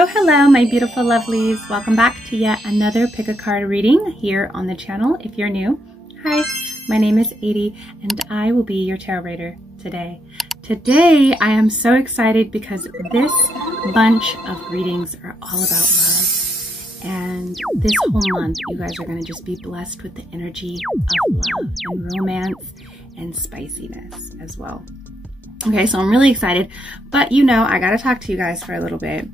Hello, hello, my beautiful lovelies. Welcome back to yet another pick a card reading here on the channel. If you're new, hi, my name is ADIE and I will be your tarot reader today. Today, I am so excited because this bunch of readings are all about love. And this whole month, you guys are going to just be blessed with the energy of love and romance and spiciness as well. Okay, so I'm really excited, but you know, I got to talk to you guys for a little bit.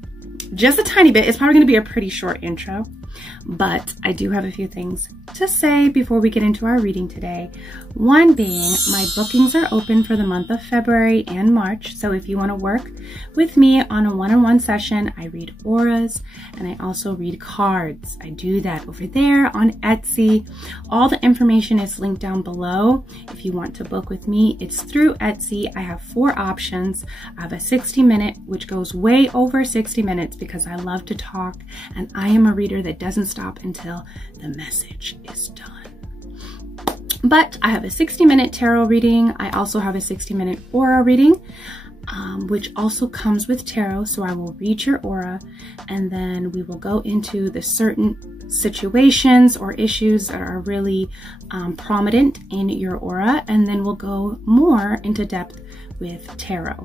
Just a tiny bit. It's probably going to be a pretty short intro, but I do have a few things to say before we get into our reading today. One being, my bookings are open for the month of February and March. So if you want to work with me on a one-on-one session, I read auras and I also read cards. I do that over there on Etsy. All the information is linked down below. If you want to book with me, it's through Etsy. I have 4 options. I have a 60-minute, which goes way over 60 minutes because I love to talk and I am a reader that doesn't stop until the message is done. But I have a 60-minute tarot reading. I also have a 60-minute aura reading, which also comes with tarot. So I will read your aura and then we will go into the certain situations or issues that are really prominent in your aura, and then we'll go more into depth with tarot.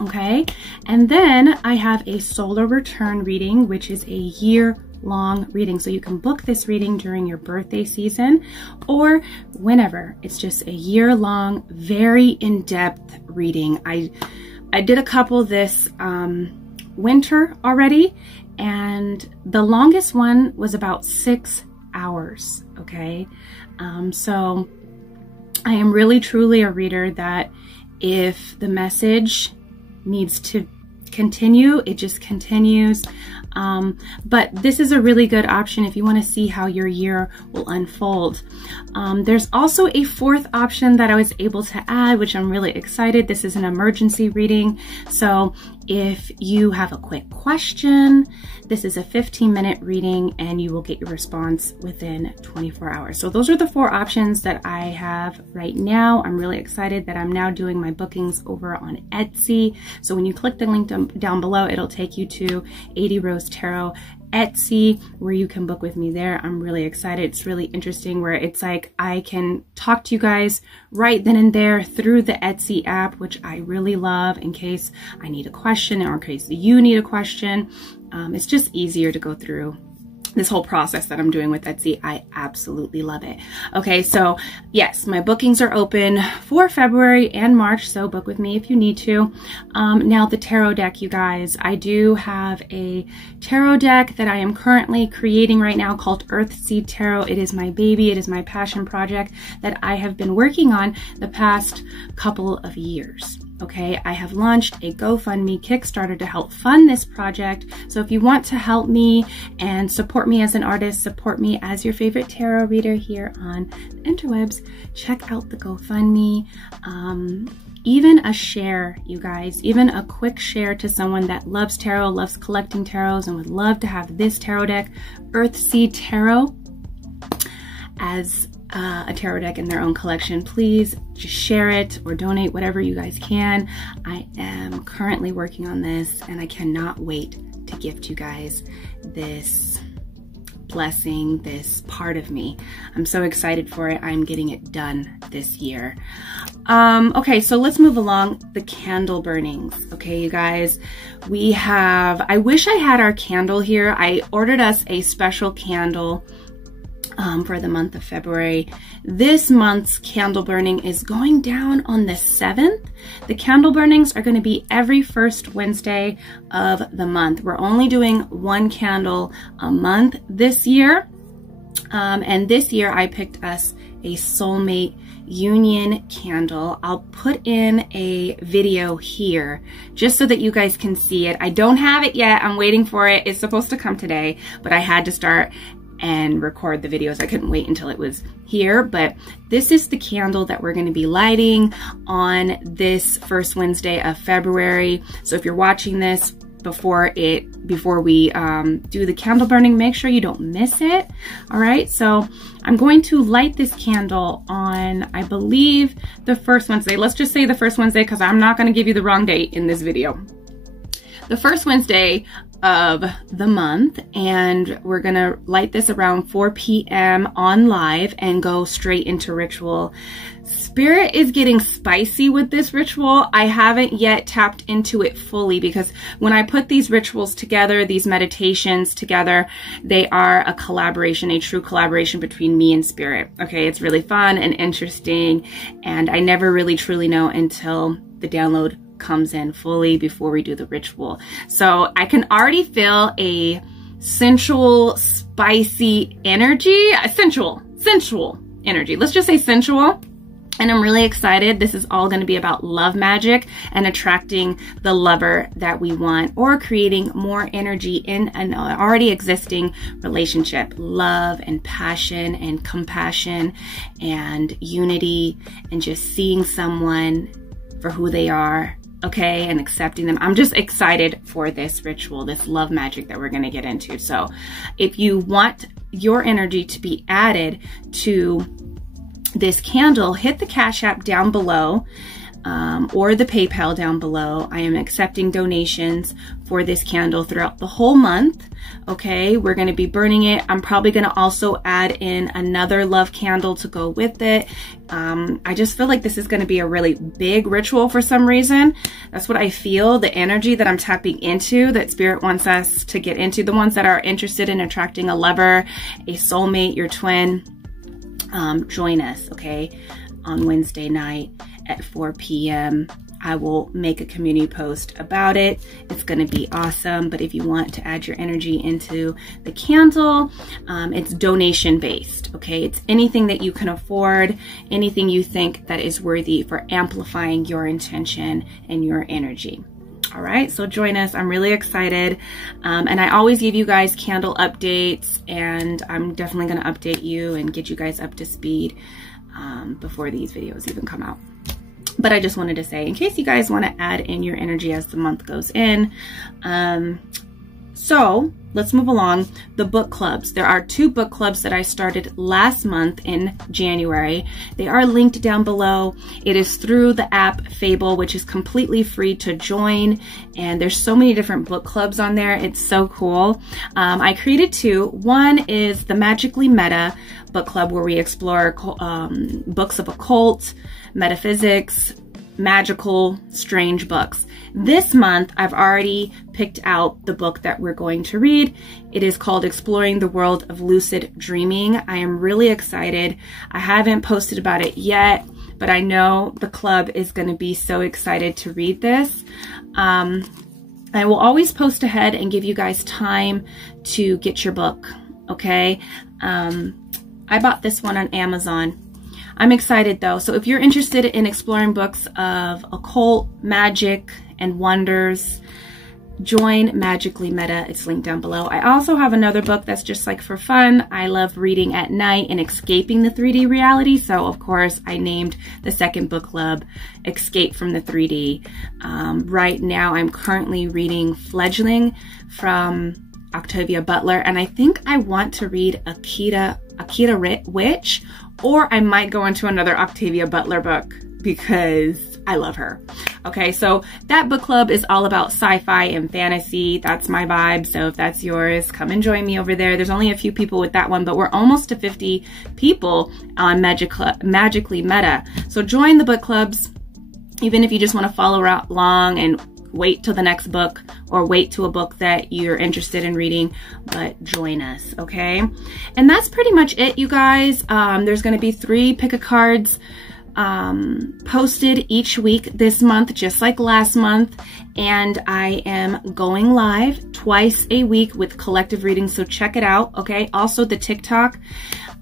Okay, and then I have a solar return reading, which is a year-long reading. So you can book this reading during your birthday season or whenever. It's just a year-long, very in-depth reading. I did a couple this winter already, and the longest one was about 6 hours. Okay, so I am really truly a reader that if the message needs to continue, it just continues. But this is a really good option if you want to see how your year will unfold. There's also a 4th option that I was able to add, which I'm really excited. This is an emergency reading. So if you have a quick question, this is a 15-minute reading and you will get your response within 24 hours. So those are the 4 options that I have right now. I'm really excited that I'm now doing my bookings over on Etsy. So when you click the link down below, it'll take you to ADIE Rose Tarot Etsy, where you can book with me there. I'm really excited. It's really interesting where it's like I can talk to you guys right then and there through the Etsy app, which I really love in case I need a question or in case you need a question. It's just easier to go through this whole process that I'm doing with Etsy. I absolutely love it. Okay, so yes, my bookings are open for February and March, so book with me if you need to. Now the tarot deck, you guys, I do have a tarot deck that I am currently creating right now called EARTHSEED Tarot. It is my baby. It is my passion project that I have been working on the past couple of years. Okay, I have launched a GoFundMe Kickstarter to help fund this project. So if you want to help me and support me as an artist, support me as your favorite tarot reader here on the interwebs, check out the GoFundMe. Even a share, you guys, even a quick share to someone that loves tarot, loves collecting tarots, and would love to have this tarot deck, EARTHSEED Tarot, as a tarot deck in their own collection. Please just share it or donate whatever you guys can. I am currently working on this and I cannot wait to gift you guys this blessing, this part of me. I'm so excited for it. I'm getting it done this year. Okay, so let's move along. The candle burnings. Okay, you guys, we have, I wish I had our candle here. I ordered us a special candle for the month of February. This month's candle burning is going down on the 7th. The candle burnings are going to be every first Wednesday of the month. We're only doing 1 candle a month this year. And this year I picked us a soulmate union candle. I'll put in a video here just so that you guys can see it. I don't have it yet. I'm waiting for it. It's supposed to come today, but I had to start and record the videos. I couldn't wait until it was here, but this is the candle that we're going to be lighting on this first Wednesday of February. So if you're watching this before we do the candle burning, make sure you don't miss it. All right, so I'm going to light this candle on, I believe, the first Wednesday. Let's just say the first Wednesday because I'm not going to give you the wrong date in this video. The first Wednesday of the month, and we're gonna light this around 4 p.m. on live and go straight into ritual. Spirit is getting spicy with this ritual. I haven't yet tapped into it fully, because when I put these rituals together, these meditations together, they are a collaboration, a true collaboration between me and Spirit. Okay, it's really fun and interesting, and I never really truly know until the download comes in fully before we do the ritual. So I can already feel a sensual, spicy energy, sensual energy. Let's just say sensual. And I'm really excited. This is all going to be about love magic and attracting the lover that we want, or creating more energy in an already existing relationship. Love and passion and compassion and unity, and just seeing someone for who they are, okay, and accepting them. I'm just excited for this ritual, this love magic that we're going to get into. So if you want your energy to be added to this candle, hit the Cash App down below, or the PayPal down below. I am accepting donations for this candle throughout the whole month. Okay, we're going to be burning it. I'm probably going to also add in another love candle to go with it. I just feel like this is going to be a really big ritual for some reason. That's what I feel, the energy that I'm tapping into, that Spirit wants us to get into. The ones that are interested in attracting a lover, a soulmate, your twin, join us, okay, on Wednesday night at 4 p.m. I will make a community post about it. It's going to be awesome. But if you want to add your energy into the candle, it's donation based, okay? It's anything that you can afford, anything you think that is worthy for amplifying your intention and your energy. All right, so join us. I'm really excited. And I always give you guys candle updates, and I'm definitely going to update you and get you guys up to speed before these videos even come out. But I just wanted to say, in case you guys want to add in your energy as the month goes in. So let's move along. The book clubs. There are 2 book clubs that I started last month in January. They are linked down below. It is through the app Fable, which is completely free to join. And there's so many different book clubs on there. It's so cool. I created 2. One is the Magically Meta book club, where we explore books of occult, metaphysics, magical, strange books. This month, I've already picked out the book that we're going to read. It is called Exploring the World of Lucid Dreaming. I am really excited. I haven't posted about it yet, but I know the club is going to be so excited to read this. I will always post ahead and give you guys time to get your book, okay? I bought this one on Amazon. I'm excited though. So if you're interested in exploring books of occult, magic, and wonders, join Magically Meta. It's linked down below. I also have another book that's just like for fun. I love reading at night and escaping the 3D reality. So of course I named the second book club Escape from the 3D. Right now I'm currently reading Fledgling from Octavia Butler, and I think I want to read Akita Witch, or I might go into another Octavia Butler book because I love her. Okay, so that book club is all about sci-fi and fantasy. That's my vibe. So if that's yours, come and join me over there. There's only a few people with that one, but we're almost to 50 people on Magically Meta. So join the book clubs, even if you just want to follow along and wait till the next book, or wait to a book that you're interested in reading, but join us, okay? And that's pretty much it, you guys. There's going to be 3 pick-a-cards posted each week this month, just like last month, and I am going live twice a week with collective readings, so check it out, okay? Also the TikTok,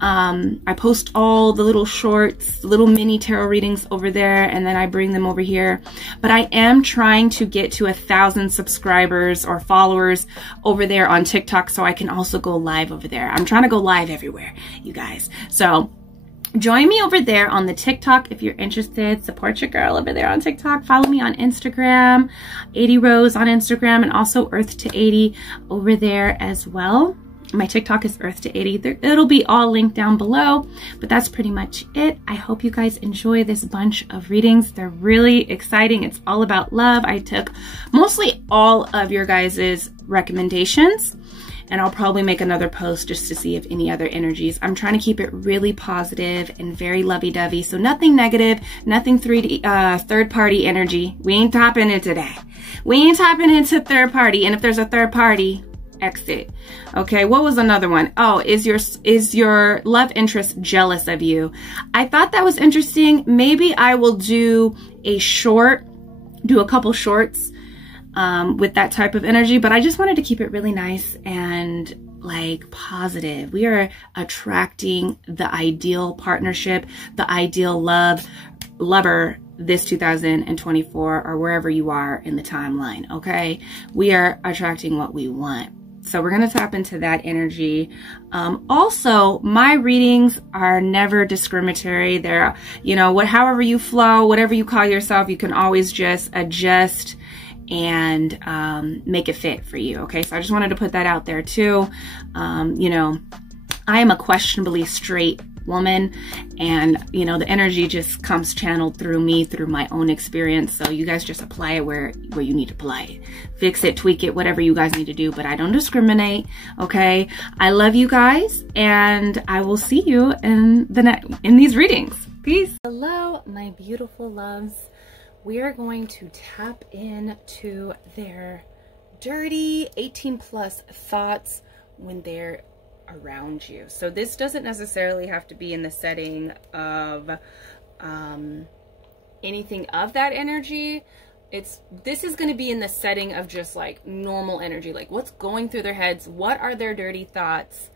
I post all the little shorts, little mini tarot readings over there, and then I bring them over here. But I am trying to get to 1,000 subscribers or followers over there on TikTok, so I can also go live over there. I'm trying to go live everywhere, you guys. So join me over there on the TikTok if you're interested. Support your girl over there on TikTok. Follow me on Instagram, ADIE on Instagram, and also Earth to 80 over there as well. My TikTok is Earth to 80. It'll be all linked down below, but that's pretty much it. I hope you guys enjoy this bunch of readings. They're really exciting. It's all about love. I took mostly all of your guys's recommendations. And I'll probably make another post just to see if any other energies. I'm trying to keep it really positive and very lovey-dovey. So nothing negative, nothing third-party energy. We ain't tapping into today. We ain't tapping into third party. And if there's a third party, exit. Okay, what was another one? Oh, is your love interest jealous of you? I thought that was interesting. Maybe I will do a couple shorts with that type of energy, but I just wanted to keep it really nice and like positive. We are attracting the ideal partnership, the ideal lover this 2024 or wherever you are in the timeline. Okay, we are attracting what we want. So we're going to tap into that energy. Also, my readings are never discriminatory. They're, you know, however you flow, whatever you call yourself, you can always just adjust and make it fit for you. Okay, so I just wanted to put that out there too. You know, I am a questionably straight woman, and you know, the energy just comes channeled through me, through my own experience. So you guys just apply it where you need to apply it, fix it, tweak it, whatever you guys need to do, but I don't discriminate. Okay, I love you guys, and I will see you in these readings. Peace. Hello, my beautiful loves. We are going to tap into their dirty 18+ thoughts when they're around you. So this doesn't necessarily have to be in the setting of anything of that energy. This is going to be in the setting of just like normal energy, like what's going through their heads, what are their dirty thoughts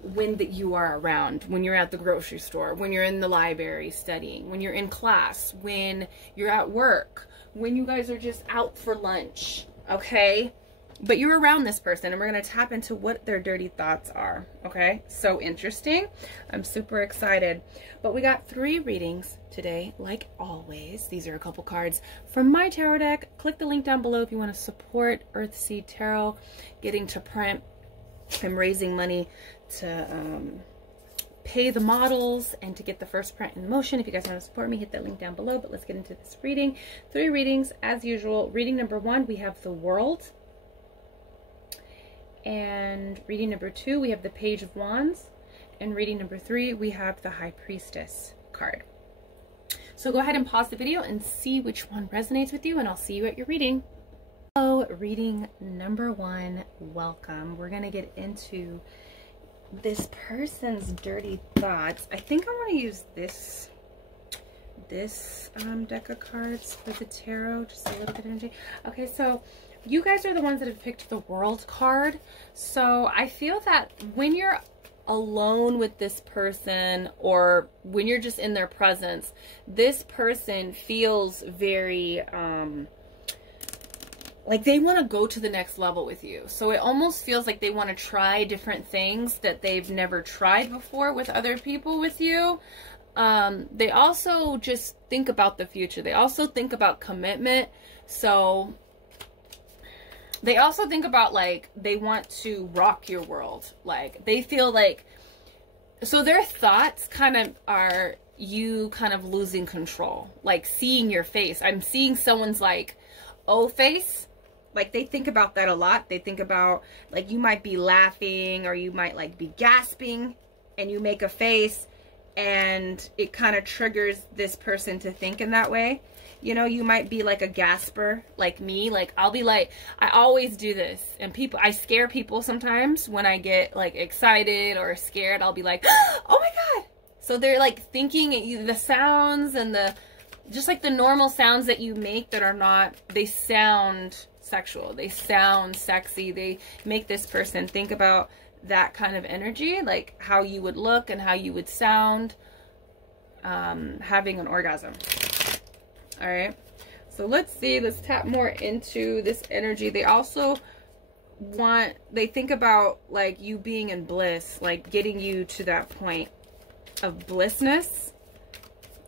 when you are around, when you're at the grocery store, when you're in the library studying, when you're in class, when you're at work, when you guys are just out for lunch. Okay, but you're around this person, and we're going to tap into what their dirty thoughts are. Okay, so interesting. I'm super excited. But we got 3 readings today, like always. These are a couple cards from my tarot deck. Click the link down below if you want to support Earthseed Tarot getting to print. I'm raising money to pay the models and to get the first print in motion. If you guys want to support me, hit that link down below. But let's get into this reading. 3 readings as usual. Reading number 1, we have the World. And reading number 2, we have the Page of Wands. And reading number 3, we have the High Priestess card. So go ahead and pause the video and see which one resonates with you, and I'll see you at your reading. So reading number 1, welcome. We're going to get into this person's dirty thoughts. I think I want to use this deck of cards for the tarot, just a little bit of energy. Okay, so you guys are the ones that have picked the World card. So I feel that when you're alone with this person, or when you're just in their presence, this person feels very like they want to go to the next level with you. So it almost feels like they want to try different things that they've never tried before with other people with you. They also just think about the future. They also think about commitment. So they also think about, like, they want to rock your world. Like, they feel like, so their thoughts kind of are you kind of losing control, like seeing your face. I'm seeing someone's like, oh, face. Like, they think about that a lot. They think about, like, you might be laughing, or you might like be gasping, and you make a face, and it kind of triggers this person to think in that way. You know, you might be like a gasper, like me. Like, I'll be like, I always do this. And I scare people sometimes when I get like excited or scared. I'll be like, oh my God. So they're like thinking the sounds and just like the normal sounds that you make that are not, they sound sexual. They sound sexy. They make this person think about that kind of energy, like how you would look and how you would sound having an orgasm. All right, so let's tap more into this energy. They also they think about like you being in bliss, like getting you to that point of blissness.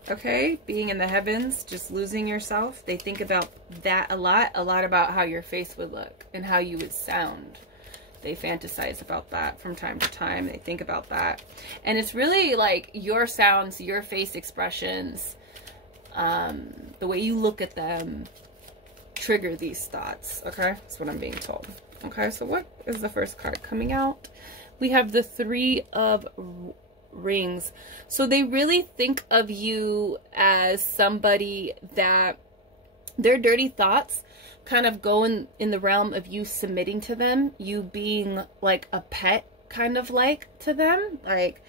Okay, being in the heavens, just losing yourself. They think about that a lot about how your face would look and how you would sound. They fantasize about that from time to time. They think about that. And it's really like your sounds, your face expressions, the way you look at them trigger these thoughts. Okay, that's what I'm being told. Okay, so what is the first card coming out? We have the Three of Rings. So they really think of you as somebody that their dirty thoughts kind of go in the realm of you submitting to them, you being like a pet kind of like to them. Like,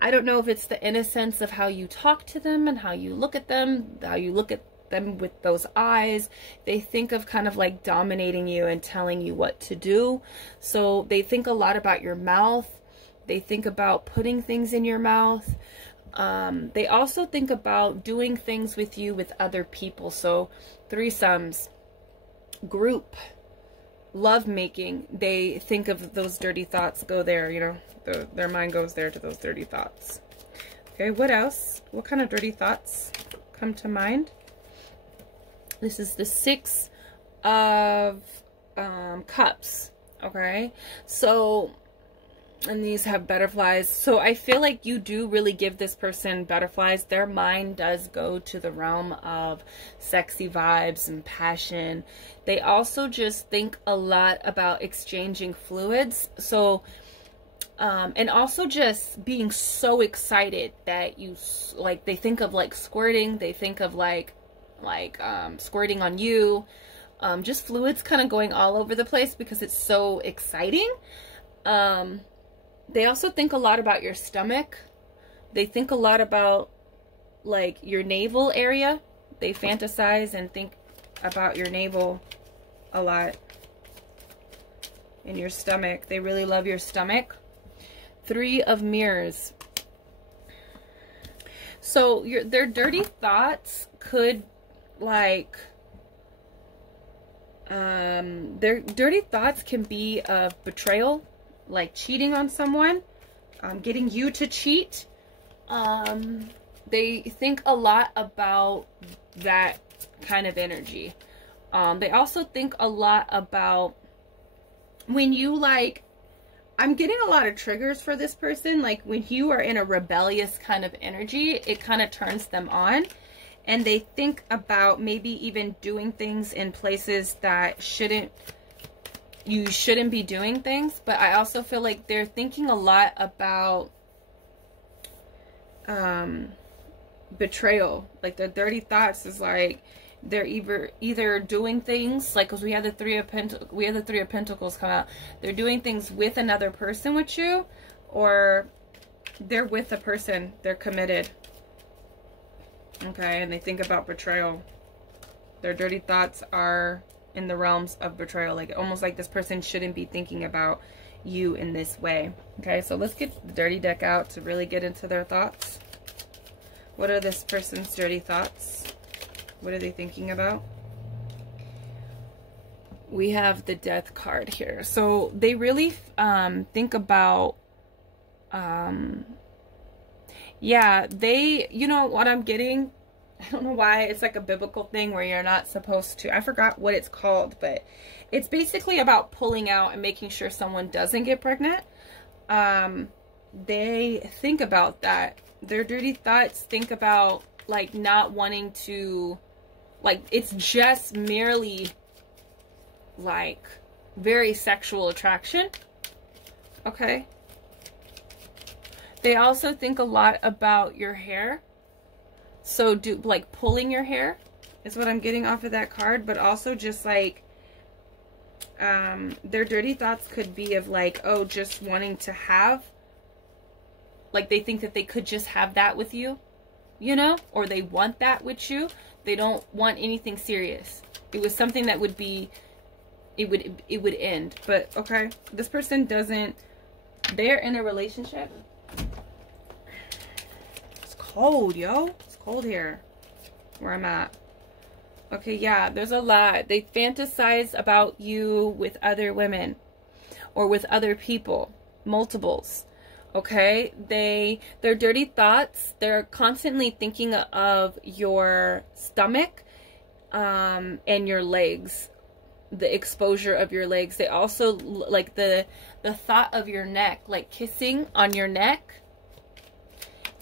I don't know if it's the innocence of how you talk to them and how you look at them, how you look at them with those eyes. They think of kind of like dominating you and telling you what to do. So they think a lot about your mouth. They think about putting things in your mouth. They also think about doing things with you with other people. So threesomes, group, love making. They think of those dirty thoughts go there, you know, their mind goes there to those dirty thoughts. Okay, what else? What kind of dirty thoughts come to mind? This is the Six of Cups. Okay, so, and these have butterflies. So I feel like you do really give this person butterflies. Their mind does go to the realm of sexy vibes and passion. They also just think a lot about exchanging fluids. So, and also just being so excited that you, like, they think of like squirting. They think of like squirting on you. Just fluids kind of going all over the place because it's so exciting. They also think a lot about your stomach. They think a lot about like your navel area. They fantasize and think about your navel a lot. And your stomach. They really love your stomach. Three of Mirrors. So their dirty thoughts could like their dirty thoughts can be of betrayal, like cheating on someone, getting you to cheat. They think a lot about that kind of energy. They also think a lot about when you like, I'm getting a lot of triggers for this person. Like when you are in a rebellious kind of energy, it kind of turns them on. And they think about maybe even doing things in places that you shouldn't be doing things. But I also feel like they're thinking a lot about betrayal. Like their dirty thoughts is like they're either doing things like, because we had the Three of Pentacles come out. They're doing things with another person with you, or they're with a person, they're committed. Okay, and they think about betrayal. Their dirty thoughts are in the realms of betrayal, like almost like this person shouldn't be thinking about you in this way. Okay, so let's get the dirty deck out to really get into their thoughts. What are this person's dirty thoughts? What are they thinking about? We have the Death card here. So they really think about yeah, they, you know what I'm getting? I don't know why. It's like a biblical thing where you're not supposed to, I forgot what it's called, but it's basically about pulling out and making sure someone doesn't get pregnant. They think about that. Their dirty thoughts think about like not wanting to, like it's just merely like very sexual attraction. Okay. They also think a lot about your hair. So like pulling your hair is what I'm getting off of that card. But also just like their dirty thoughts could be of like, oh, just wanting to have, like they think that they could just have that with you, you know, or they want that with you. They don't want anything serious. It was something that would be, it would end. But okay, this person doesn't, they're in a relationship. It's cold, yo. It's cold here where I'm at. Okay, yeah, there's a lot. They fantasize about you with other women or with other people, multiples. Okay, their dirty thoughts, they're constantly thinking of your stomach and your legs, the exposure of your legs. They also like the thought of your neck, like kissing on your neck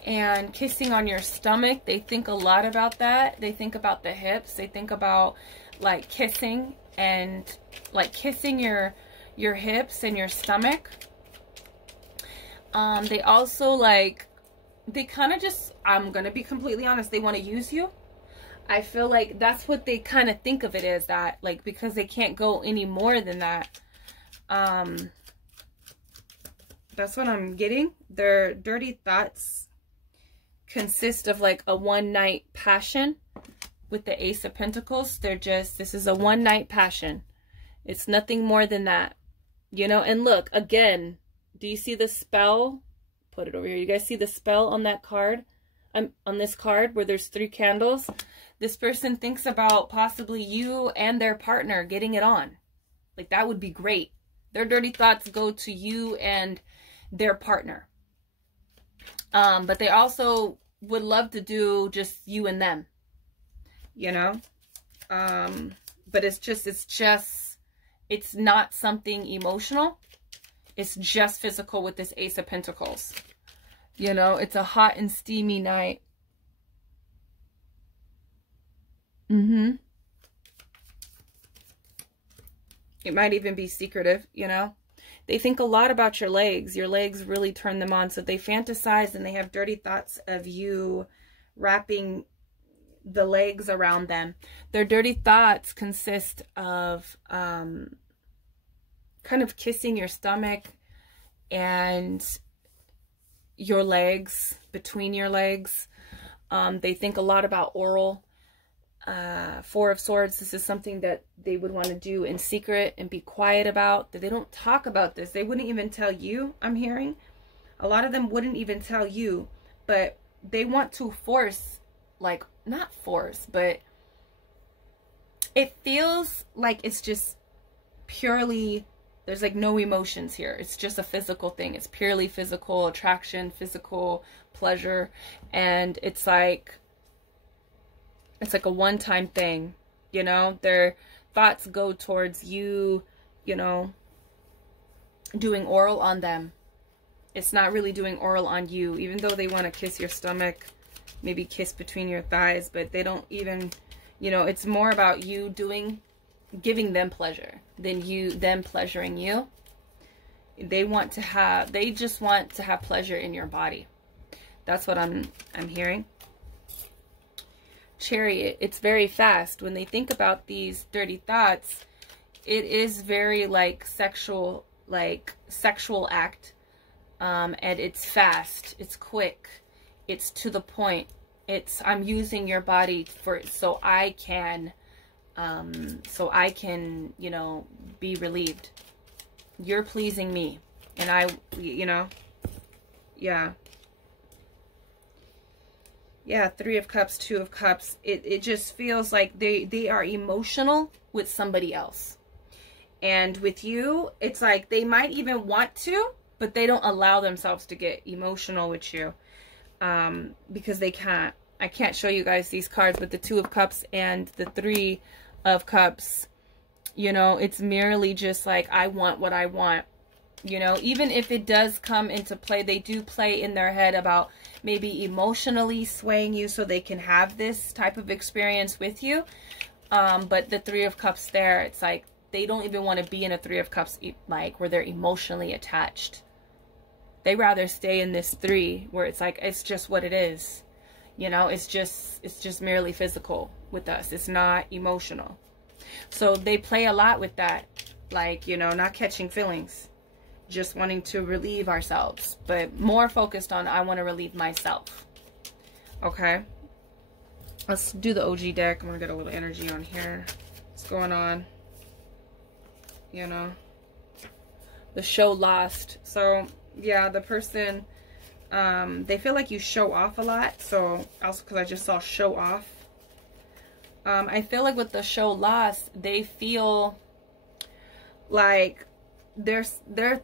and kissing on your stomach. They think a lot about that. They think about the hips. They think about like kissing and like kissing your your hips and your stomach. They also like, they kind of just, I'm gonna be completely honest, they want to use you. I feel like that's what they kind of think of it as, that like, because they can't go any more than that. That's what I'm getting. Their dirty thoughts consist of like a one-night passion with the Ace of Pentacles. They're just, this is a one-night passion. It's nothing more than that, you know. And look, again, do you see the spell? Put it over here. You guys see the spell on that card? On this card where there's 3 candles? This person thinks about possibly you and their partner getting it on. Like, that would be great. Their dirty thoughts go to you and their partner. But they also would love to do just you and them, you know? But it's not something emotional. It's just physical with this Ace of Pentacles. You know, it's a hot and steamy night. It might even be secretive, you know. They think a lot about your legs. Your legs really turn them on. So they fantasize and they have dirty thoughts of you wrapping the legs around them. Their dirty thoughts consist of kind of kissing your stomach and your legs, between your legs. They think a lot about oral. 4 of Swords, this is something that they would want to do in secret and be quiet about. That they don't talk about this. They wouldn't even tell you, I'm hearing. A lot of them wouldn't even tell you, but they want to force, like, not force, but it feels like it's just purely, there's like no emotions here. It's just a physical thing. It's purely physical attraction, physical pleasure, and it's like a one-time thing, you know. Their thoughts go towards you, you know, doing oral on them. It's not really doing oral on you, even though they want to kiss your stomach, maybe kiss between your thighs, but they don't even, you know, it's more about you giving them pleasure than them pleasuring you. They just want to have pleasure in your body. That's what I'm hearing. Chariot, it's very fast. When they think about these dirty thoughts, it is very like sexual act, and it's fast, it's quick, it's to the point. It's, I'm using your body so I can, you know, be relieved. You're pleasing me, and I, you know, yeah. Yeah, 3 of Cups, 2 of Cups. It just feels like they are emotional with somebody else. And with you, it's like they might even want to, but they don't allow themselves to get emotional with you. Because they can't. I can't show you guys these cards, but the 2 of Cups and the 3 of Cups, you know, it's merely just like, I want what I want. You know, even if it does come into play, they do play in their head about maybe emotionally swaying you so they can have this type of experience with you. But the 3 of Cups there, it's like they don't even want to be in a 3 of Cups like where they're emotionally attached. They rather stay in this 3 where it's like, it's just what it is. You know, it's just merely physical with us. It's not emotional. So they play a lot with that, like, you know, not catching feelings. Just wanting to relieve ourselves, but more focused on, I want to relieve myself. Okay, let's do the OG deck. I'm gonna get a little energy on here. What's going on? You know, the show lost. So yeah, the person, they feel like you show off a lot. So also because I just saw show off, I feel like with the show lost, they feel like their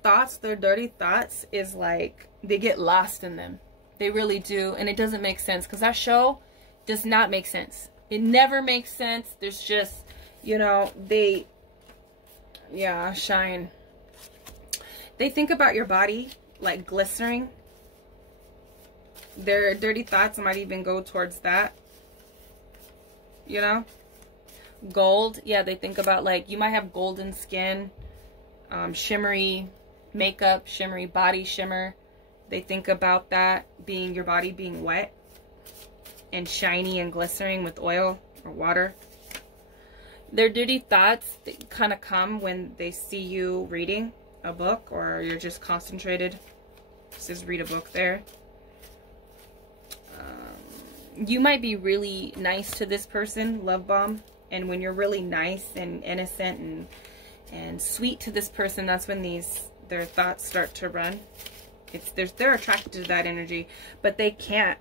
thoughts, their dirty thoughts is like they get lost in them. They really do. And it doesn't make sense because that show does not make sense. It never makes sense. There's just, you know, yeah, shine. They think about your body like glistening. Their dirty thoughts might even go towards that, you know. Gold, yeah, they think about like you might have golden skin. shimmery makeup, shimmery body shimmer. They think about that being your body being wet and shiny and glistening with oil or water. Their dirty thoughts kind of come when they see you reading a book or you're just concentrated. Just read a book there. You might be really nice to this person, love bomb, and when you're really nice and innocent and sweet to this person, that's when their thoughts start to run. They're attracted to that energy, but they can't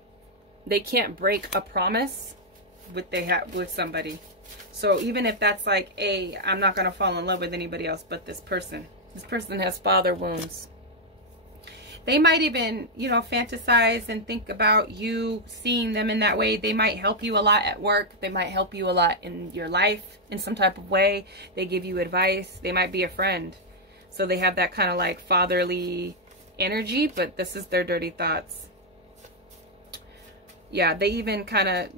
break a promise with somebody. So even if that's like, hey, I'm not gonna fall in love with anybody else but this person. This person has father wounds. They might even, you know, fantasize and think about you seeing them in that way. They might help you a lot at work. They might help you a lot in your life in some type of way. They give you advice. They might be a friend. So they have that kind of like fatherly energy, but this is their dirty thoughts. Yeah, they even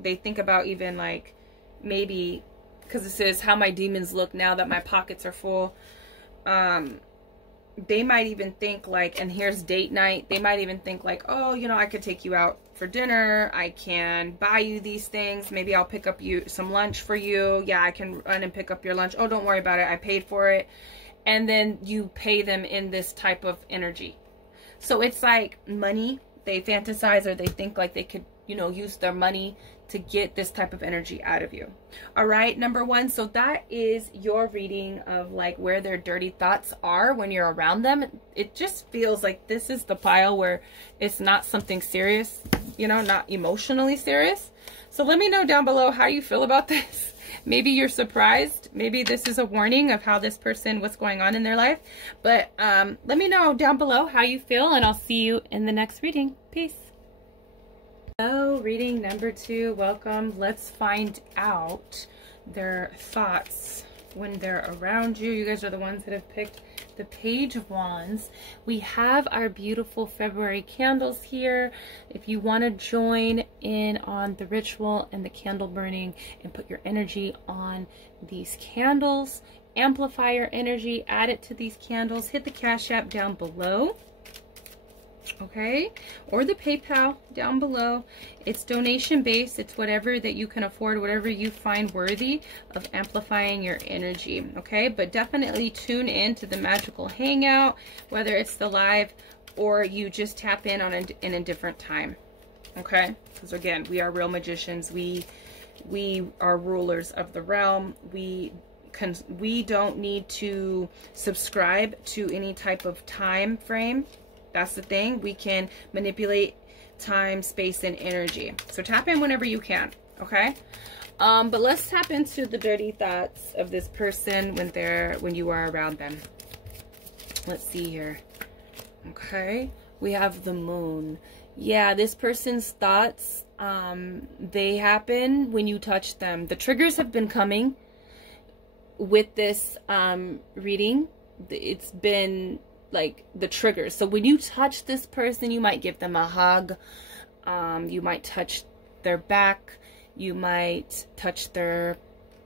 they think about even like maybe, because it says how my demons look now that my pockets are full. They might even think like, and here's date night. They might even think like, oh, you know, I could take you out for dinner. I can buy you these things. Maybe I'll pick up some lunch for you. Yeah, I can run and pick up your lunch. Oh, don't worry about it. I paid for it. And then you pay them in this type of energy. So it's like money. They fantasize or they think like they could, you know, use their money to get this type of energy out of you. All right, number one. So that is your reading of like where their dirty thoughts are when you're around them. It just feels like this is the pile where it's not something serious, you know, not emotionally serious. So let me know down below how you feel about this. Maybe you're surprised. Maybe this is a warning of how this person, what's going on in their life. But let me know down below how you feel, and I'll see you in the next reading. Peace. So reading number 2, welcome. Let's find out their thoughts when they're around you. You guys are the ones that have picked the Page of Wands. We have our beautiful February candles here. If you want to join in on the ritual and the candle burning and put your energy on these candles, amplify your energy, add it to these candles, hit the Cash App down below. Okay, or the PayPal down below. It's donation based. It's whatever that you can afford, whatever you find worthy of amplifying your energy. Okay, but definitely tune in to the magical hangout, whether it's the live or you just tap in on in a different time. Okay, because again, we are real magicians. We are rulers of the realm. We don't need to subscribe to any type of time frame. That's the thing. We can manipulate time, space, and energy. So tap in whenever you can, okay? But let's tap into the dirty thoughts of this person when you are around them. Let's see here. Okay. We have the Moon. Yeah, this person's thoughts, they happen when you touch them. The triggers have been coming with this reading. It's been like the triggers. So when you touch this person, you might give them a hug, you might touch their back, you might touch their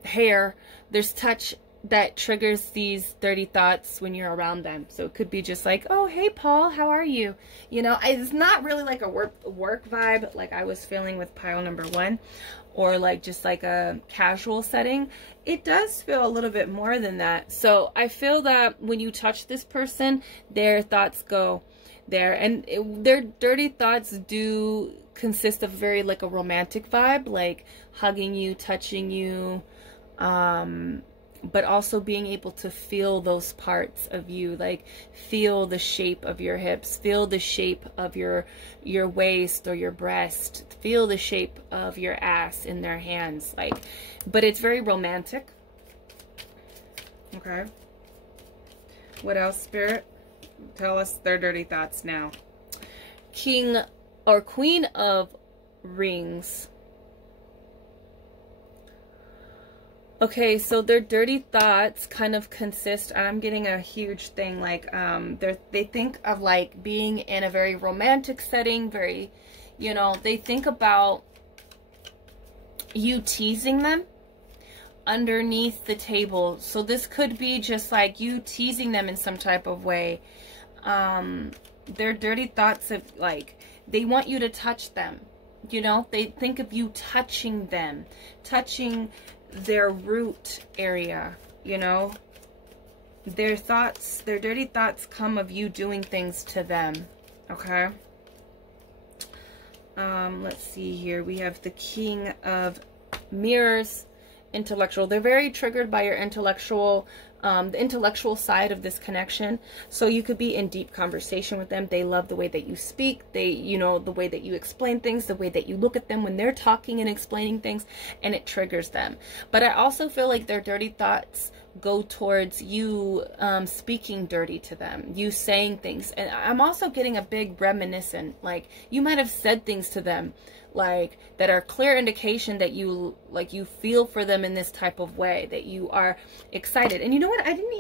hair. There's touch that triggers these dirty thoughts when you're around them. So it could be just like, oh, hey Paul, how are you? You know, it's not really like a work vibe like I was feeling with pile number 1, or like just like a casual setting. It does feel a little bit more than that. So I feel that when you touch this person, their thoughts go there, and their dirty thoughts do consist of very like a romantic vibe, like hugging you, touching you, but also being able to feel those parts of you, like feel the shape of your hips, feel the shape of your waist or your breast, feel the shape of your ass in their hands, like, but it's very romantic. Okay, what else, Spirit? Tell us their dirty thoughts now. King or Queen of Rings. Okay, so their dirty thoughts kind of consist, and I'm getting a huge thing, like they think of like being in a very romantic setting, very, you know, they think about you teasing them, underneath the table. So this could be just like you teasing them in some type of way. Their dirty thoughts of like, they want you to touch them. You know, they think of you touching them, touching their root area, you know. Their thoughts, their dirty thoughts come of you doing things to them, okay? Let's see here. We have the King of Mirrors, intellectual. They're very triggered by your intellectual, the intellectual side of this connection. So you could be in deep conversation with them. They love the way that you speak. They, you know, the way that you explain things, the way that you look at them when they're talking and explaining things, and it triggers them. But I also feel like their dirty thoughts go towards you speaking dirty to them, you saying things. And I'm also getting a big reminiscent, like you might have said things to them like that are clear indication that you like you feel for them in this type of way, that you are excited. And you know what, I didn't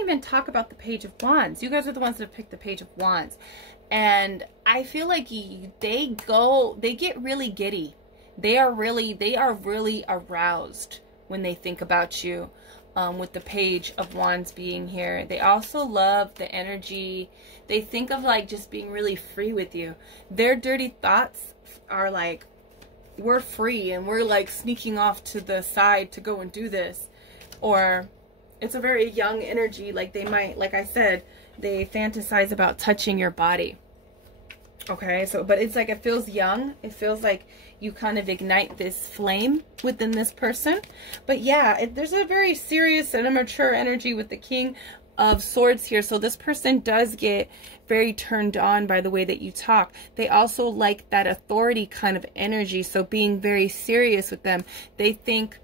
even talk about the Page of Wands. You guys are the ones that have picked the Page of Wands, and I feel like they get really giddy. They are really aroused when they think about you, with the Page of Wands being here. They also love the energy. They think of like just being really free with you. Their dirty thoughts are like, we're free and we're like sneaking off to the side to go and do this. Or it's a very young energy. Like they might, like I said, they fantasize about touching your body. Okay, so, but it's like, it feels young. It feels like you kind of ignite this flame within this person. But yeah, there's a very serious and immature energy with the King of Swords here. So this person does get very turned on by the way that you talk. They also like that authority kind of energy. So being very serious with them. They think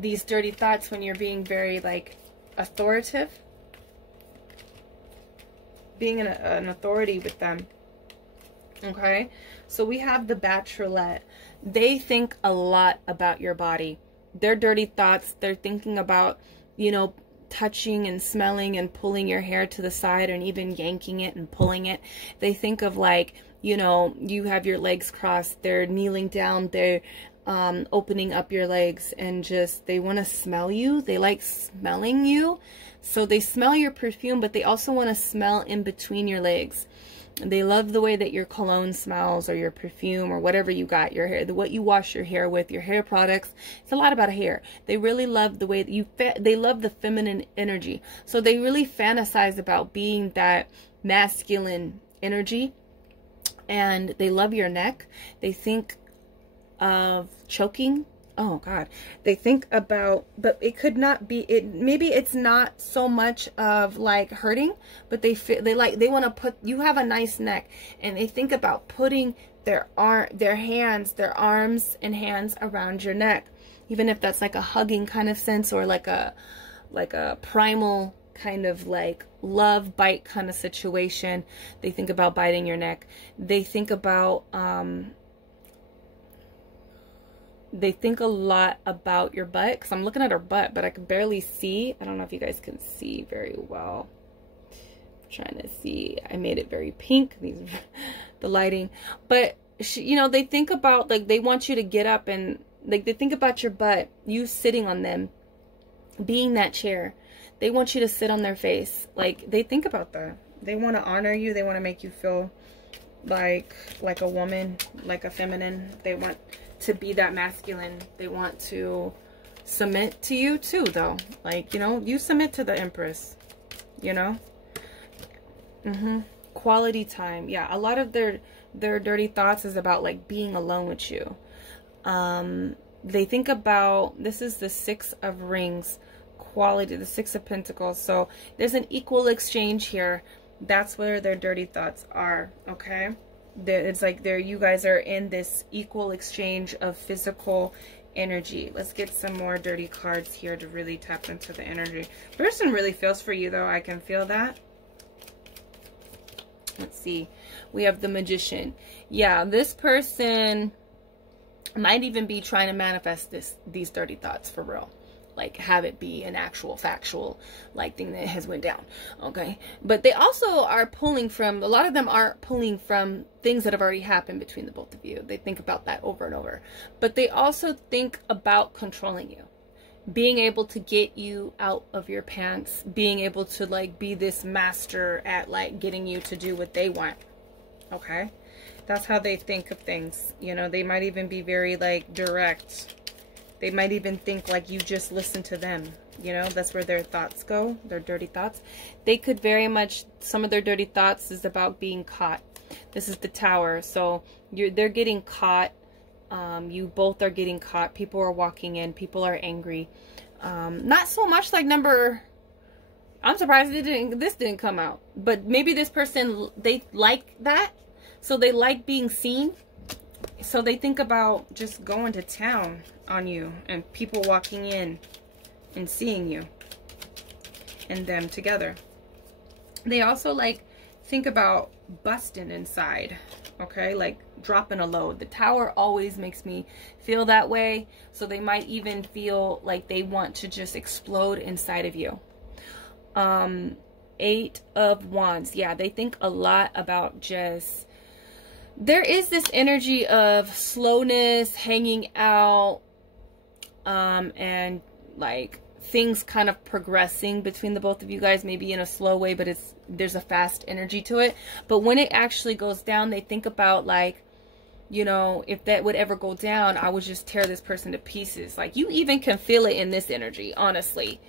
these dirty thoughts when you're being very like authoritative. Being an authority with them. Okay, so we have the Bachelorette. They think a lot about your body. Their dirty thoughts, they're thinking about, you know, touching and smelling and pulling your hair to the side and even yanking it and pulling it. They think of like, you know, you have your legs crossed, they're kneeling down, they're opening up your legs, and just, they want to smell you. They like smelling you. So they smell your perfume, but they also want to smell in between your legs. They love the way that your cologne smells, or your perfume, or whatever you got, your hair, what you wash your hair with, your hair products. It's a lot about hair. They really love the way that you, they love the feminine energy. So they really fantasize about being that masculine energy. And they love your neck. They think of choking. Oh God, they think about, but it could not be it. Maybe it's not so much of like hurting, but they want to put, you have a nice neck, and they think about putting their arms and hands around your neck, even if that's like a hugging kind of sense, or like a primal kind of like love bite kind of situation. They think about biting your neck. They think about they think a lot about your butt, because I'm looking at her butt, but I can barely see. I don't know if you guys can see very well. I'm trying to see. I made it very pink, the lighting. But, you know, they think about, like, they want you to get up and, like, they think about your butt, you sitting on them, being that chair. They want you to sit on their face. Like, they think about that. They want to honor you. They want to make you feel like a woman, like a feminine. They want to be that masculine. They want to submit to you too, though. Like, you know, you submit to the Empress, you know. Quality time. Yeah, a lot of their dirty thoughts is about like being alone with you. They think about, this is the Six of Rings, quality, the Six of Pentacles. So there's an equal exchange here. That's where their dirty thoughts are. Okay, it's like you guys are in this equal exchange of physical energy. Let's get some more dirty cards here to really tap into the energy. Person really feels for you, though. I can feel that. Let's see. We have the Magician. Yeah, this person might even be trying to manifest these dirty thoughts for real. like have it be an actual factual like thing that has went down. Okay, but they also are pulling from, a lot of them are pulling from things that have already happened between the both of you. They think about that over and over, but they also think about controlling you, being able to get you out of your pants, being able to like be this master at like getting you to do what they want. Okay, that's how they think of things. You know, they might even be very like direct. They might even think like you just listen to them. You know, that's where their thoughts go, their dirty thoughts. They could very much, some of their dirty thoughts is about being caught. This is the Tower, so they're getting caught. You both are getting caught. People are walking in. People are angry. Not so much like I'm surprised this didn't come out. But maybe this person, they like that. So they like being seen. So they think about just going to town on you and people walking in and seeing you and them together. They also like think about busting inside. Okay, like dropping a load. The Tower always makes me feel that way. So they might even feel like they want to just explode inside of you. 8 of Wands. Yeah, they think a lot about just, there is this energy of slowness, hanging out, and like things kind of progressing between the both of you guys, maybe in a slow way, but there's a fast energy to it. But when it actually goes down, they think about like, you know, if that would ever go down, I would just tear this person to pieces. Like you even can feel it in this energy, honestly.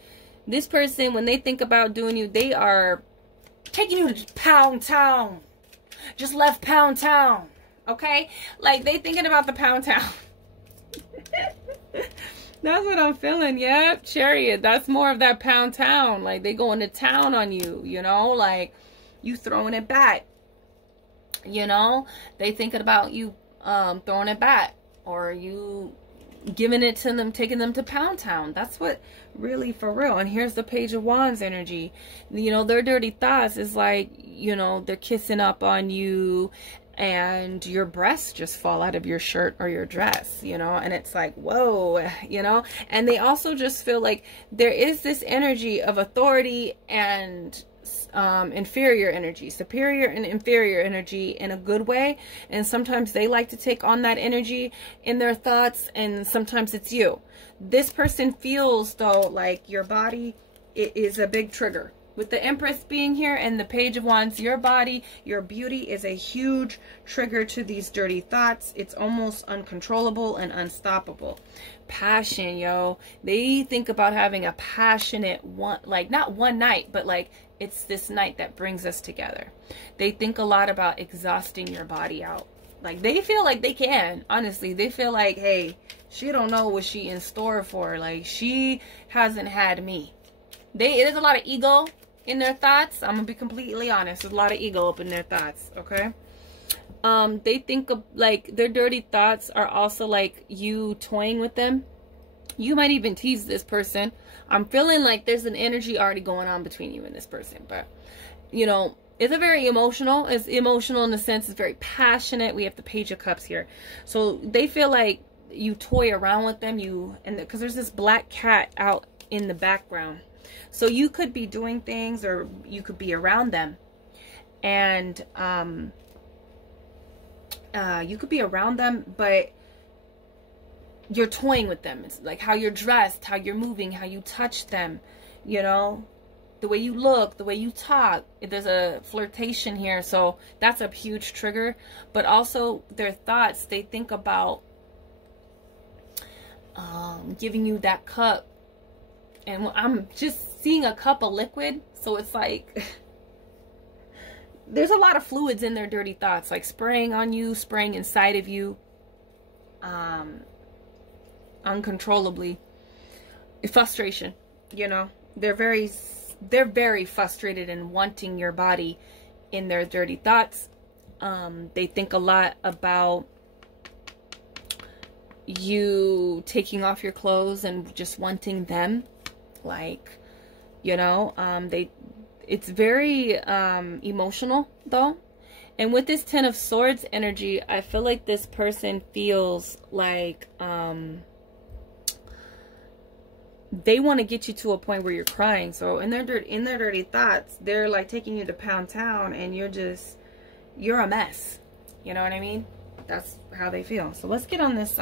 This person, when they think about doing you, they are taking you to Pound Town. Just left Pound Town. Okay? Like they thinking about the Pound Town. That's what I'm feeling. Yep, Chariot. That's more of that Pound Town. Like they going to town on you, you know, like you throwing it back. You know, they thinking about you throwing it back, or you giving it to them, taking them to Pound Town. That's what really for real. And here's the Page of Wands energy. You know, their dirty thoughts is like, you know, they're kissing up on you and your breasts just fall out of your shirt or your dress, you know, and it's like, whoa, you know. And they also just feel like there is this energy of authority and inferior energy, superior and inferior energy in a good way. And sometimes they like to take on that energy in their thoughts, and sometimes it's you. This person feels though like your body, it is a big trigger. With the Empress being here and the Page of Wands, your body, your beauty is a huge trigger to these dirty thoughts. It's almost uncontrollable and unstoppable. Passion, yo. They think about having a passionate one, like not one night, but like it's this night that brings us together. They think a lot about exhausting your body out. Like they feel like they can, honestly. They feel like, hey, she don't know what she in store for. Like she hasn't had me. There's a lot of ego in their thoughts. I'm gonna be completely honest. There's a lot of ego up in their thoughts, okay? They think of like their dirty thoughts are also like you toying with them. You might even tease this person. I'm feeling like there's an energy already going on between you and this person, but you know, it's a very emotional. It's emotional in the sense it's very passionate. We have the Page of Cups here, so they feel like you toy around with them. Because there's this black cat out in the background. So you could be doing things, or you could be around them, and you could be around them, but you're toying with them. It's like how you're dressed, how you're moving, how you touch them, you know, the way you look, the way you talk. There's a flirtation here, so that's a huge trigger. But also their thoughts, they think about giving you that cup. And I'm just seeing a cup of liquid. So it's like there's a lot of fluids in their dirty thoughts, like spraying on you, spraying inside of you, uncontrollably. Frustration, you know. They're very frustrated and wanting your body in their dirty thoughts. They think a lot about you taking off your clothes and just wanting them. Like, you know, it's very emotional though. And with this Ten of Swords energy, I feel like this person feels like they want to get you to a point where you're crying. So in their dirty thoughts, they're like taking you to Pound Town, and you're a mess. You know what I mean? That's how they feel. So let's get on this.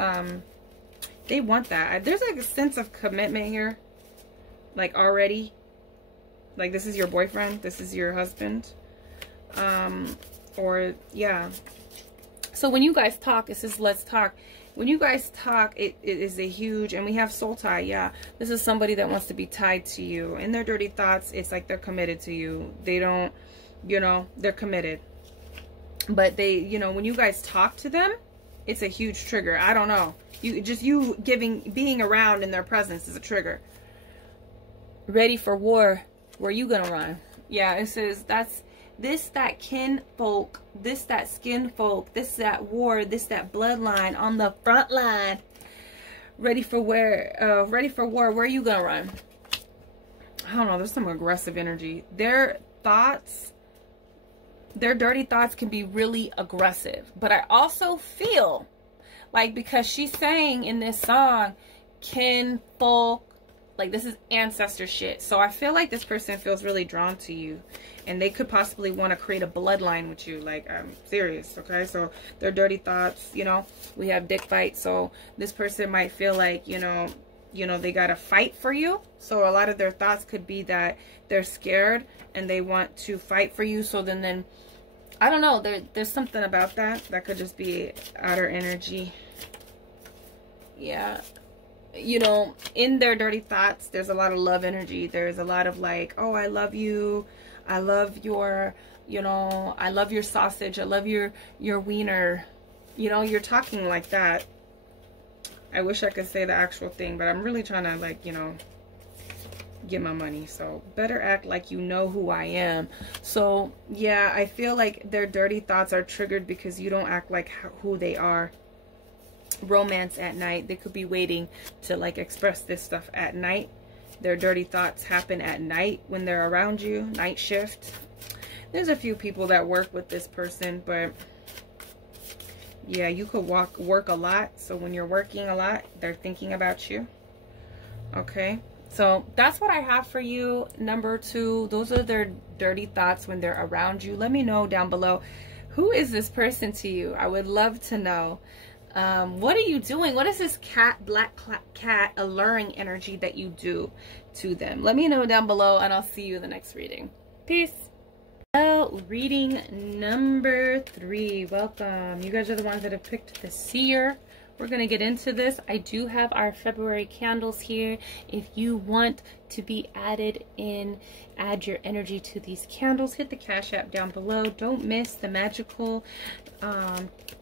They want that. There's like a sense of commitment here, like already. Like this is your boyfriend, this is your husband, or yeah. So when you guys talk, it says let's talk. When you guys talk, it is a huge, and we have soul tie. Yeah, this is somebody that wants to be tied to you. In their dirty thoughts, it's like they're committed to you. They don't, you know, they're committed. But they, you know, when you guys talk to them, it's a huge trigger. I don't know. You being around in their presence is a trigger. Ready for war. Where you gonna run? Yeah, it says that kinfolk, that skin folk, that war, that bloodline on the front line. Ready for war, where are you gonna run? I don't know, there's some aggressive energy. Their dirty thoughts can be really aggressive. But I also feel like, because she's saying in this song, kinfolk, like this is ancestor shit. So I feel like this person feels really drawn to you, and they could possibly want to create a bloodline with you. Like, I'm serious, okay? So their dirty thoughts, you know, we have dick fight. So this person might feel like, you know, they got to fight for you. So a lot of their thoughts could be that they're scared and they want to fight for you. So then I don't know, there's something about that could just be outer energy. Yeah. You know, in their dirty thoughts, there's a lot of love energy. There's a lot of like, oh, I love you. I love your, you know, I love your sausage. I love your wiener. You know, you're talking like that. I wish I could say the actual thing, but I'm really trying to, like, you know, get my money. So better act like you know who I am. So yeah, I feel like their dirty thoughts are triggered because you don't act like who they are. Romance at night. They could be waiting to like express this stuff at night. Their dirty thoughts happen at night when they're around you. Night shift. There's a few people that work with this person, but yeah, you could work a lot. So when you're working a lot, they're thinking about you. Okay, so that's what I have for you. Number 2, those are their dirty thoughts when they're around you. Let me know down below, who is this person to you? I would love to know. What are you doing? What is this black cat alluring energy that you do to them? Let me know down below, and I'll see you in the next reading. Peace. Well, reading number 3. Welcome. You guys are the ones that have picked the seer. We're going to get into this. I do have our February candles here. If you want to be added in, add your energy to these candles, hit the Cash App down below. Don't miss the magical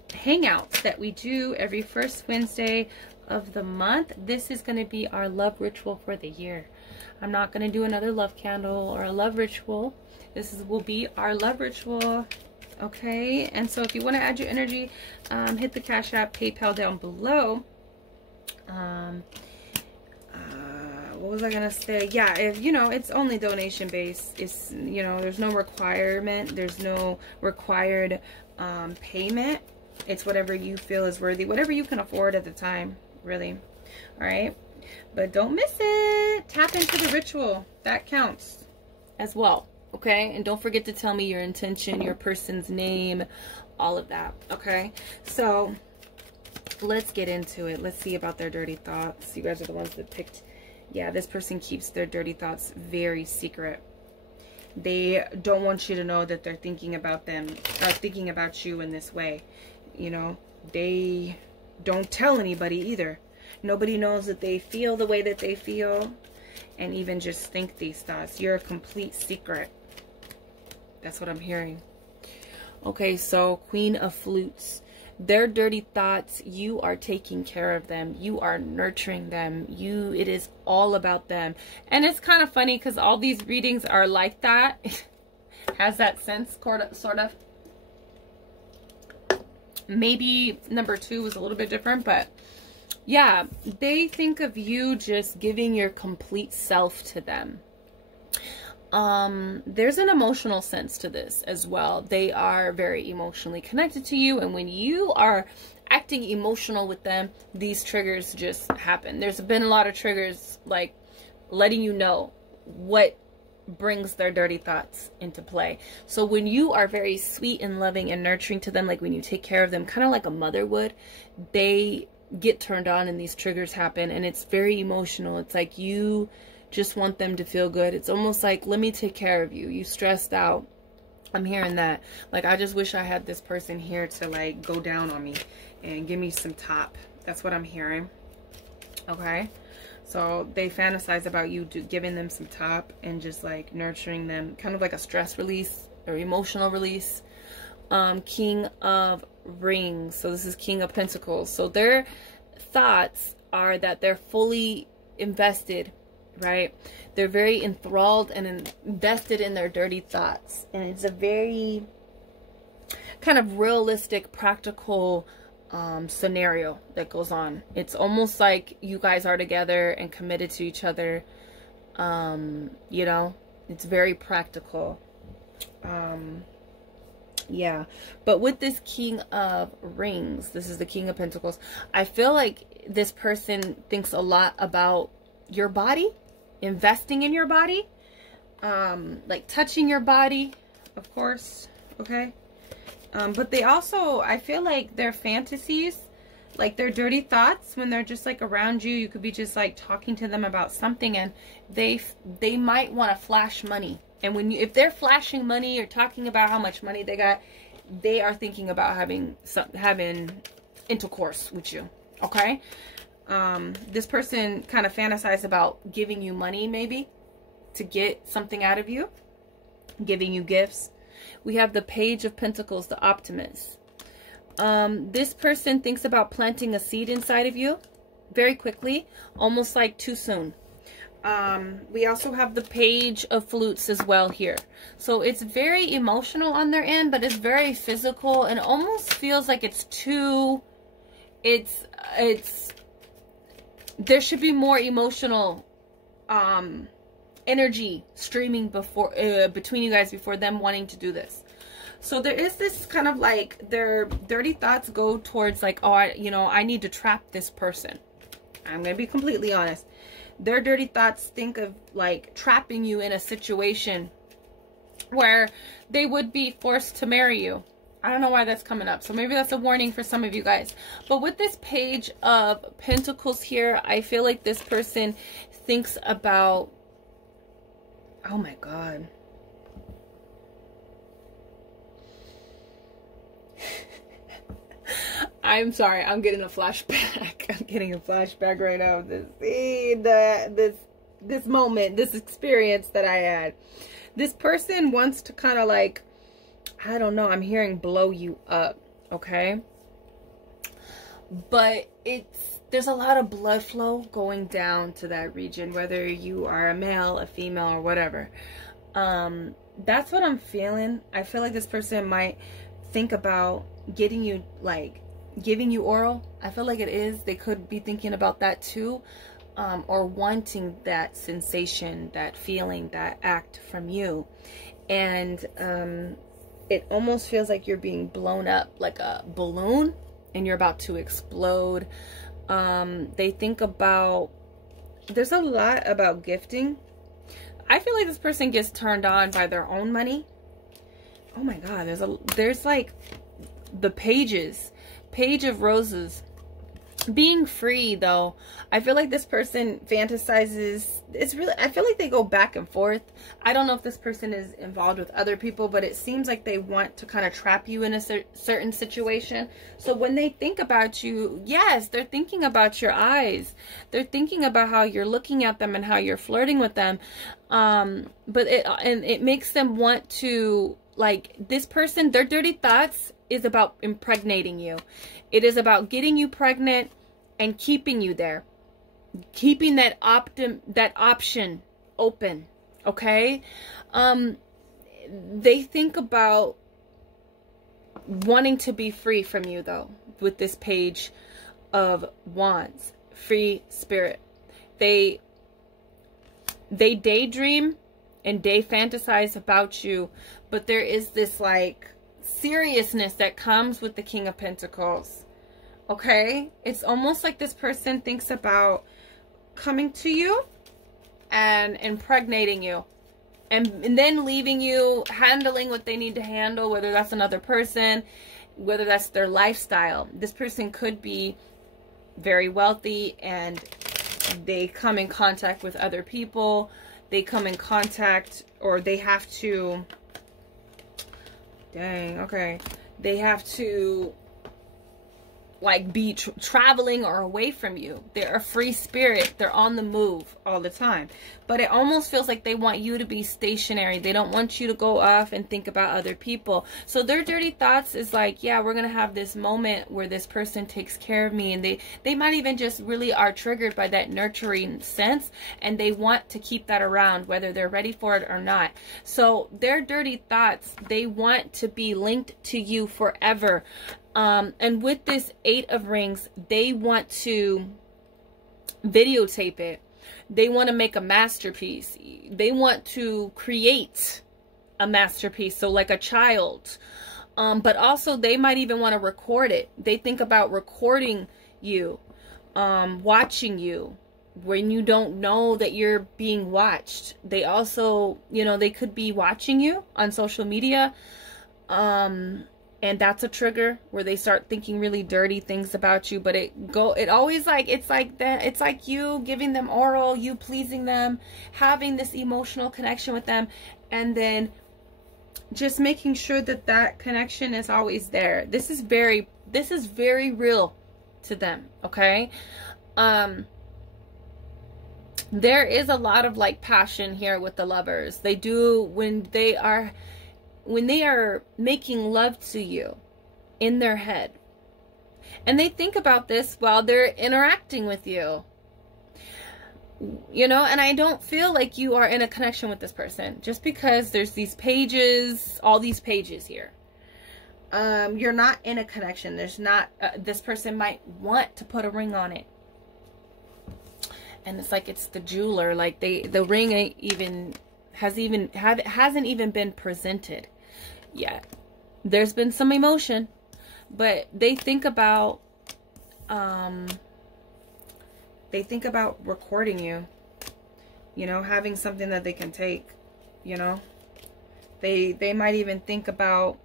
hangouts that we do every first Wednesday of the month. This is going to be our love ritual for the year. I'm not going to do another love candle or a love ritual. Will be our love ritual. Okay, and so if you want to add your energy, hit the Cash App, PayPal down below. What was I gonna say? Yeah, if you know, it's only donation based. It's, you know, there's no requirement. There's no required payment. It's whatever you feel is worthy, whatever you can afford at the time, really. All right, but don't miss it. Tap into the ritual. That counts as well. Okay, and don't forget to tell me your intention, your person's name, all of that. Okay, so let's get into it. Let's see about their dirty thoughts. You guys are the ones that picked. Yeah, this person keeps their dirty thoughts very secret. They don't want you to know that they're thinking about them, thinking about you in this way. You know, they don't tell anybody either. Nobody knows that they feel the way that they feel, and even just think these thoughts. You're a complete secret. That's what I'm hearing. Okay, so Queen of Flutes. Their dirty thoughts, you are taking care of them. You are nurturing them. It is all about them. And it's kind of funny because all these readings are like that. Has that sense, sort of. Maybe number 2 was a little bit different, but yeah, they think of you just giving your complete self to them. There's an emotional sense to this as well. They are very emotionally connected to you, and when you are acting emotional with them, these triggers just happen. There's been a lot of triggers, like letting you know what brings their dirty thoughts into play. So when you are very sweet and loving and nurturing to them, like when you take care of them, kind of like a mother would, they get turned on and these triggers happen, and it's very emotional. It's like you just want them to feel good. It's almost like, let me take care of you. You stressed out. I'm hearing that. Like, I just wish I had this person here to like go down on me and give me some top. That's what I'm hearing. Okay. So they fantasize about you giving them some top and just like nurturing them, kind of like a stress release or emotional release. King of Rings. So this is King of Pentacles. So their thoughts are that they're fully invested, right? They're very enthralled and invested in their dirty thoughts. And it's a very kind of realistic, practical scenario that goes on. It's almost like you guys are together and committed to each other. You know, it's very practical. Yeah, but with this King of Rings, this is the King of Pentacles, I feel like this person thinks a lot about your body, investing in your body, like touching your body, of course, okay? But they also, I feel like their fantasies, like their dirty thoughts, when they're just like around you, you could be just like talking to them about something, and they might want to flash money. And when if they're flashing money or talking about how much money they got, they are thinking about having intercourse with you. Okay. This person kind of fantasizes about giving you money, maybe to get something out of you, giving you gifts. We have the Page of Pentacles, the Optimist. This person thinks about planting a seed inside of you very quickly, almost like too soon. We also have the Page of Flutes as well here. So it's very emotional on their end, but it's very physical and almost feels like it's too, there should be more emotional energy streaming between you guys before them wanting to do this. So there is this kind of like their dirty thoughts go towards like, oh, I need to trap this person. I'm going to be completely honest. Their dirty thoughts think of like trapping you in a situation where they would be forced to marry you. I don't know why that's coming up. So maybe that's a warning for some of you guys. But with this Page of Pentacles here, I feel like this person thinks about, oh my God. I'm sorry, I'm getting a flashback. I'm getting a flashback right now. This moment, this experience that I had. This person wants to kind of like, I don't know, I'm hearing blow you up, okay? But there's a lot of blood flow going down to that region, whether you are a male, a female, or whatever. That's what I'm feeling. I feel like this person might think about getting you, like, giving you oral. I feel like it is. They could be thinking about that too, or wanting that sensation, that feeling, that act from you. And it almost feels like you're being blown up like a balloon and you're about to explode. They think about, there's a lot about gifting. I feel like this person gets turned on by their own money. Oh my God, there's like the Page of Roses. Being free, though, I feel like this person fantasizes. It's really, I feel like they go back and forth. I don't know if this person is involved with other people, but it seems like they want to kind of trap you in a certain situation. So when they think about you, yes, they're thinking about your eyes. They're thinking about how you're looking at them and how you're flirting with them. But it makes them want to, like, this person, their dirty thoughts is about impregnating you. It is about getting you pregnant and keeping you there. Keeping that option open. Okay? They think about wanting to be free from you, though, with this Page of Wands. Free spirit. They daydream and they fantasize about you, but there is this like seriousness that comes with the King of Pentacles. Okay? It's almost like this person thinks about coming to you and impregnating you. And then leaving you, handling what they need to handle, whether that's another person, whether that's their lifestyle. This person could be very wealthy and they come in contact with other people. They come in contact, or they have to, dang, okay. They have to like be traveling or away from you. They're a free spirit. They're on the move all the time. But it almost feels like they want you to be stationary. They don't want you to go off and think about other people. So their dirty thoughts is like, yeah, we're going to have this moment where this person takes care of me. And they might even just really are triggered by that nurturing sense. And they want to keep that around, whether they're ready for it or not. So their dirty thoughts, they want to be linked to you forever. And with this 8 of Rings, they want to videotape it. They want to make a masterpiece. They want to create a masterpiece. So like a child. But also they might even want to record it. They think about recording you, watching you when you don't know that you're being watched. They also, you know, they could be watching you on social media. And that's a trigger where they start thinking really dirty things about you. But it always like, it's like that. It's like you giving them oral, you pleasing them, having this emotional connection with them. And then just making sure that that connection is always there. This is very real to them. Okay. There is a lot of like passion here with the Lovers. They do, when they are making love to you in their head. And they think about this while they're interacting with you. You know, and I don't feel like you are in a connection with this person. Just because there's these pages, all these pages here. You're not in a connection. There's not, this person might want to put a ring on it. And it's like it's the jeweler. Like the ring ain't even... hasn't even been presented yet. There's been some emotion, but they think about recording you, you know, having something that they can take, you know. They might even think about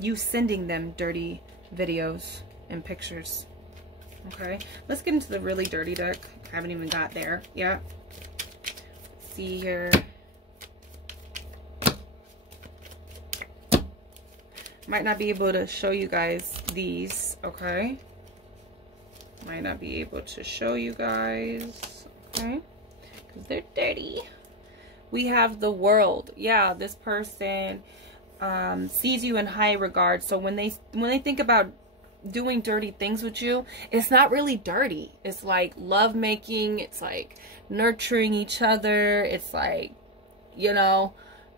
you sending them dirty videos and pictures. Okay, let's get into the really dirty deck. I haven't even got there yet. See here. Might not be able to show you guys these, okay? Might not be able to show you guys, okay? Because they're dirty. We have the World. Yeah, this person sees you in high regard. So when they think about doing dirty things with you, it's not really dirty. It's like love making. It's like nurturing each other. It's like, you know,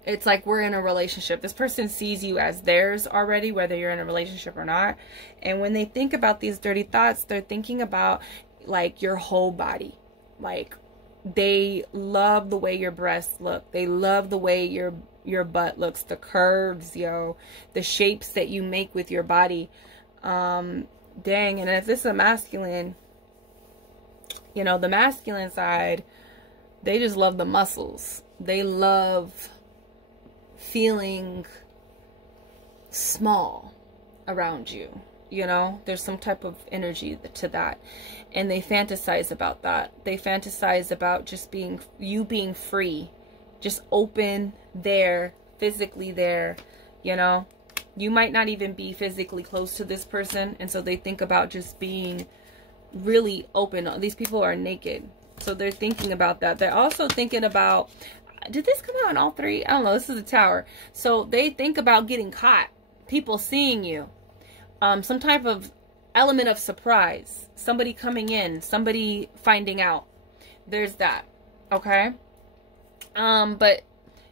it's like we're in a relationship. This person sees you as theirs already, whether you're in a relationship or not. And when they think about these dirty thoughts, they're thinking about like your whole body. Like they love the way your breasts look. They love the way your butt looks, the curves, the shapes that you make with your body. Dang. And if this is a masculine, you know, the masculine side, they just love the muscles. They love feeling small around you. You know, there's some type of energy to that. And they fantasize about that. They fantasize about just you being free, just open there, physically there, you know. You might not even be physically close to this person. And so they think about just being really open. These people are naked. So they're thinking about that. They're also thinking about, did this come out in all three? I don't know. This is a Tower. So they think about getting caught. People seeing you. Some type of element of surprise. Somebody coming in. Somebody finding out. There's that. Okay? But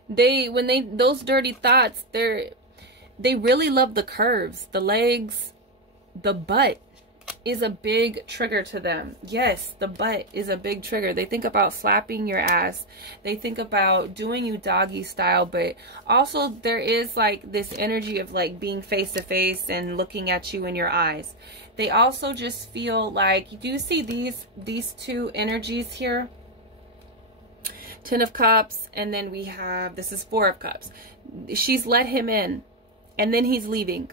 those dirty thoughts, they really love the curves, the legs, the butt is a big trigger to them. Yes, the butt is a big trigger. They think about slapping your ass. They think about doing you doggy style, but also there is like this energy of like being face to face and looking at you in your eyes. They also just feel like, do you see these two energies here? Ten of Cups, and then we have, this is Four of Cups. She's let him in, and then he's leaving.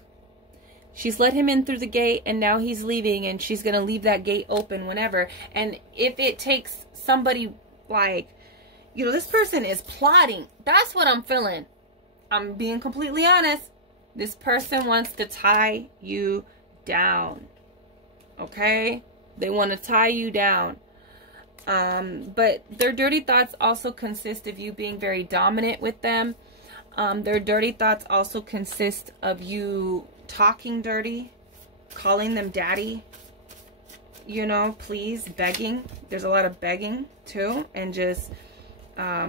She's let him in through the gate, and now he's leaving, and she's going to leave that gate open whenever. And if it takes somebody, like, you know, this person is plotting. That's what I'm feeling. I'm being completely honest. This person wants to tie you down. Okay? They want to tie you down. But their dirty thoughts also consist of you being very dominant with them. Their dirty thoughts also consist of you talking dirty, calling them daddy, you know, please, begging. There's a lot of begging too, and just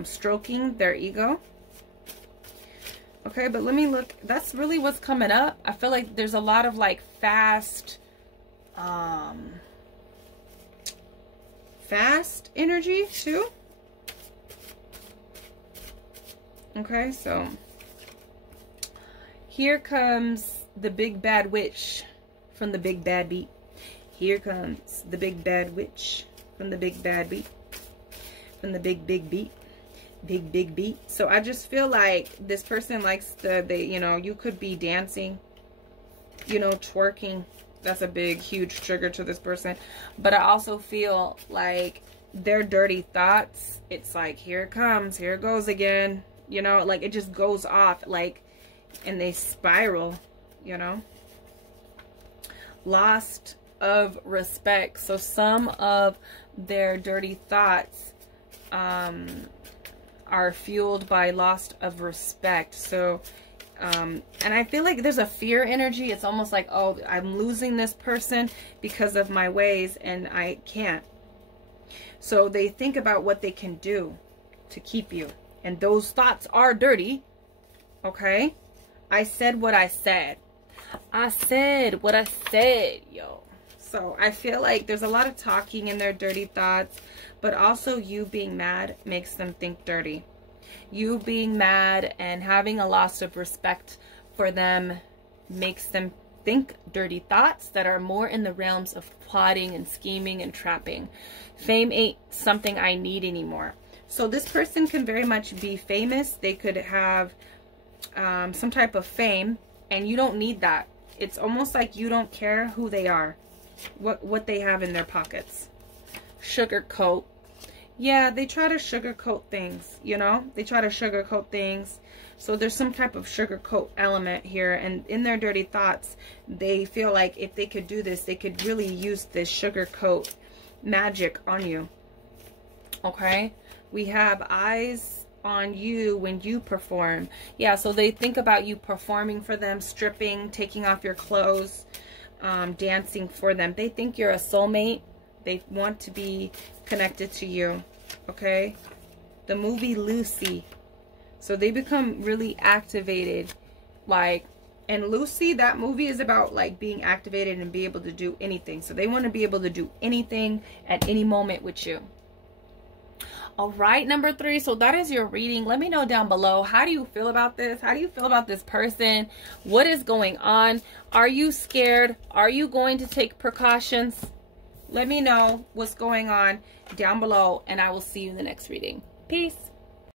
stroking their ego. Okay, but let me look. That's really what's coming up. I feel like there's a lot of like fast energy too. Okay, so here comes the big bad witch from the big bad beat. Here comes the big bad witch from the big bad beat. From the big beat. Big beat. So I just feel like this person likes you know, you could be dancing, you know, twerking. That's a big, huge trigger to this person. But I also feel like their dirty thoughts, it's like, here it comes, here it goes again. You know, like it just goes off, like, and they spiral, you know. Loss of respect. So some of their dirty thoughts are fueled by loss of respect. So and I feel like there's a fear energy. It's almost like, oh, I'm losing this person because of my ways and I can't. So they think about what they can do to keep you. And those thoughts are dirty. Okay? I said what I said. I said what I said, yo. So I feel like there's a lot of talking in their dirty thoughts, but also you being mad makes them think dirty. You being mad and having a loss of respect for them makes them think dirty thoughts that are more in the realms of plotting and scheming and trapping. Fame ain't something I need anymore. So this person can very much be famous. They could have some type of fame, and you don't need that. It's almost like you don't care who they are, what they have in their pockets. Sugarcoat. Yeah, they try to sugarcoat things, you know? They try to sugarcoat things. So there's some type of sugarcoat element here. And in their dirty thoughts, they feel like if they could do this, they could really use this sugarcoat magic on you. Okay? We have eyes on you when you perform. Yeah, so they think about you performing for them, stripping, taking off your clothes, dancing for them. They think you're a soulmate. They want to be connected to you. Okay? The movie Lucy. So they become really activated. Like, and Lucy, that movie is about like being activated and be able to do anything. So they want to be able to do anything at any moment with you. All right, number 3. So that is your reading. Let me know down below. How do you feel about this? How do you feel about this person? What is going on? Are you scared? Are you going to take precautions? Let me know what's going on down below, and I will see you in the next reading. Peace.